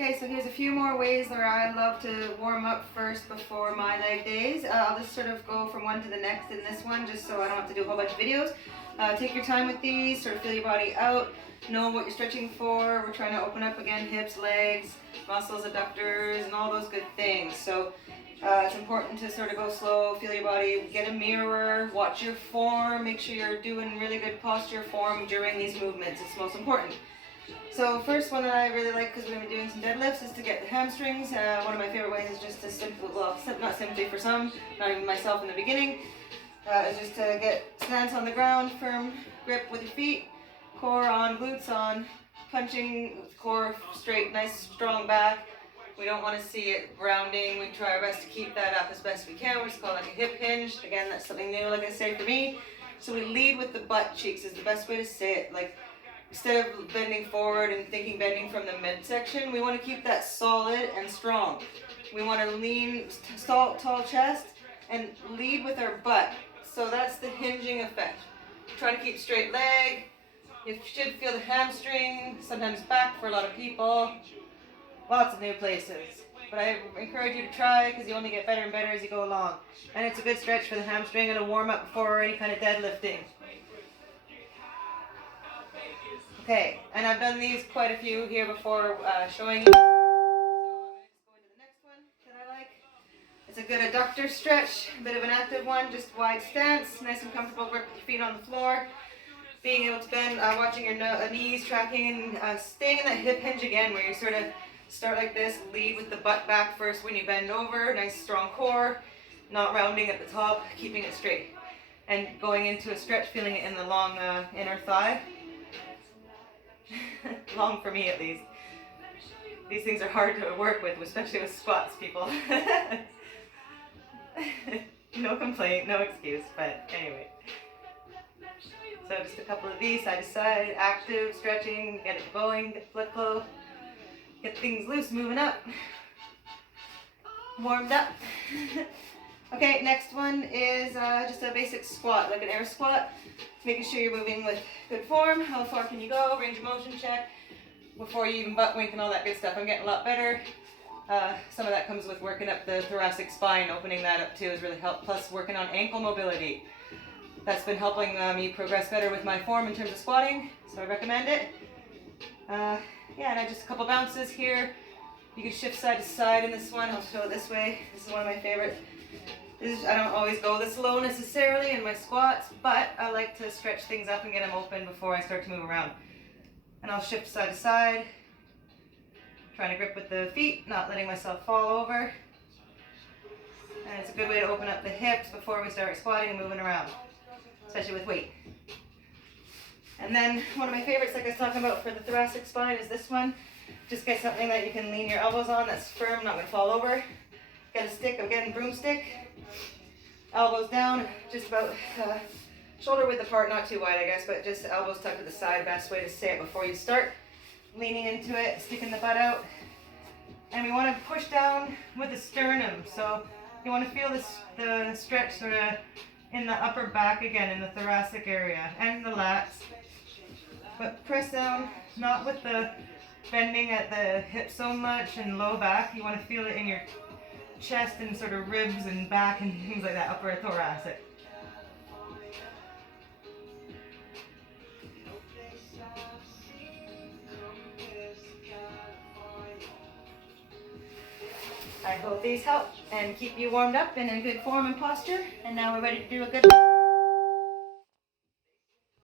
Okay, so here's a few more ways where I love to warm up first before my leg days. I'll just sort of go from one to the next in this one, just so I don't have to do a whole bunch of videos. Take your time with these, sort of feel your body out, know what you're stretching for. We're trying to open up again, hips, legs, muscles, adductors, and all those good things. So it's important to sort of go slow, feel your body, get a mirror, watch your form, make sure you're doing really good posture form during these movements. It's most important. So first one that I really like, because we're going to be doing some deadlifts, is to get the hamstrings. One of my favorite ways is just to not simply for some, not even myself in the beginning, is just to get stance on the ground, firm grip with your feet, core on, glutes on, punching, core straight, nice strong back. We don't want to see it rounding. We try our best to keep that up as best we can. We just call it like a hip hinge. Again, that's something new, like I say, for me. So we lead with the butt cheeks is the best way to say it. Like, instead of bending forward and thinking bending from the midsection, we want to keep that solid and strong. We want to lean, tall chest, and lead with our butt. So that's the hinging effect. Trying to keep straight leg. You should feel the hamstring, sometimes back for a lot of people. Lots of new places. But I encourage you to try, because you only get better and better as you go along. And it's a good stretch for the hamstring and a warm up before any kind of deadlifting. Okay, and I've done these quite a few here before showing you. So I'm going to just go into the next one that I like. It's a good adductor stretch, a bit of an active one, just wide stance, nice and comfortable grip with your feet on the floor. Being able to bend, watching your knees, tracking, and staying in that hip hinge again, where you sort of start like this, lead with the butt back first when you bend over, nice strong core, not rounding at the top, keeping it straight. And going into a stretch, feeling it in the long inner thigh. Long for me at least. These things are hard to work with, especially with squats, people. No complaint, no excuse, but anyway. So just a couple of these, side to side, active, stretching, get it going, get the blood flow, get things loose, moving up, warmed up. Okay, next one is just a basic squat, like an air squat. Making sure you're moving with good form. How far can you go? Range of motion check. Before you even butt wink and all that good stuff. I'm getting a lot better. Some of that comes with working up the thoracic spine. Opening that up too has really helped. Plus working on ankle mobility. That's been helping me progress better with my form in terms of squatting. So I recommend it. Yeah, and just a couple bounces here. You can shift side to side in this one. I'll show it this way. This is one of my favorites. I don't always go this low necessarily in my squats, but I like to stretch things up and get them open before I start to move around. And I'll shift side to side, trying to grip with the feet, not letting myself fall over. And it's a good way to open up the hips before we start squatting and moving around, especially with weight. And then one of my favorites, like I was talking about for the thoracic spine, is this one. Just get something that you can lean your elbows on that's firm, not going to fall over. Get a stick, I'm getting broomstick. Elbows down, just about shoulder width apart, not too wide I guess, but just elbows tucked to the side, best way to say it before you start. Leaning into it, sticking the butt out. And we want to push down with the sternum, so you want to feel the stretch sort of in the upper back again, in the thoracic area, and the lats. But press down, not with the bending at the hips so much and low back. You want to feel it in your chest and sort of ribs and back and things like that, upper thoracic. I hope these help and keep you warmed up and in good form and posture. And now we're ready to do a good